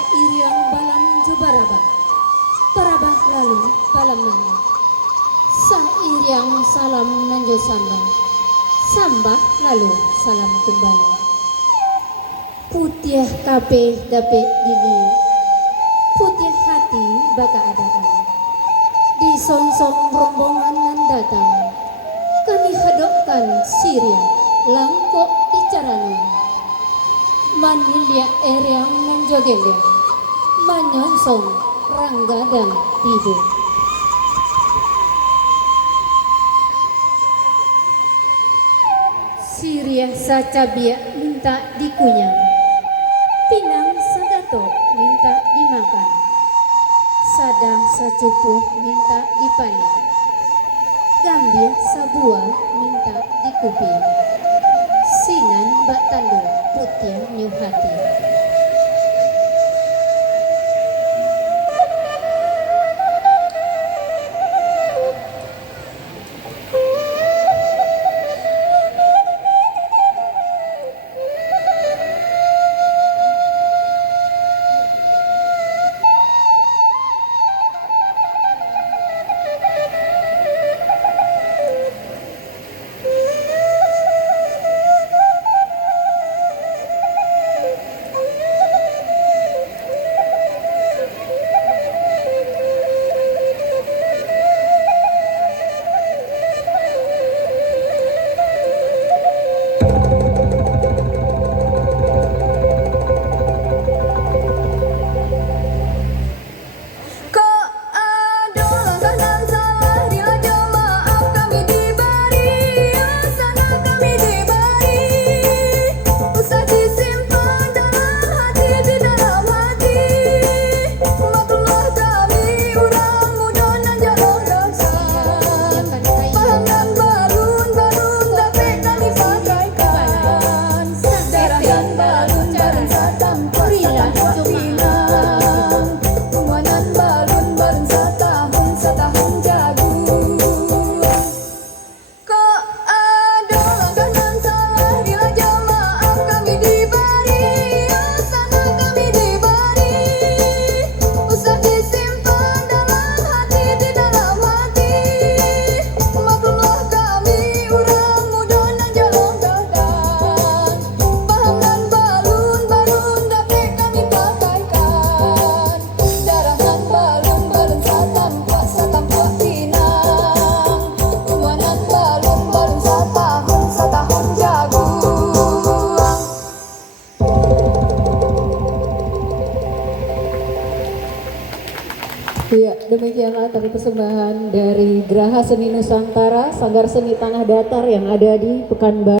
iriang balam jo barabah, barabah lalu balam nanya. Sa iriang salam nanjo sambah, sambah lalu salam kembali. Putih kape dapet diliu, putih hati baka adaan. Di sonsong rombongan nan datang, kami hadapkan Syria langkok icaranu. Manilya ereang nan jogelya, manyonsong rangga dan tidur. Syria sacabia minta dikunyang, pinang sagato minta dimakan, sada sacupuh minta dipanen, gambir sabua minta dikuping, sinan bak tandu putih nyuhati. Ya, demikianlah tadi persembahan dari Geraha Seni Nusantara, Sanggar Seni Tanah Datar yang ada di Pekanbaru.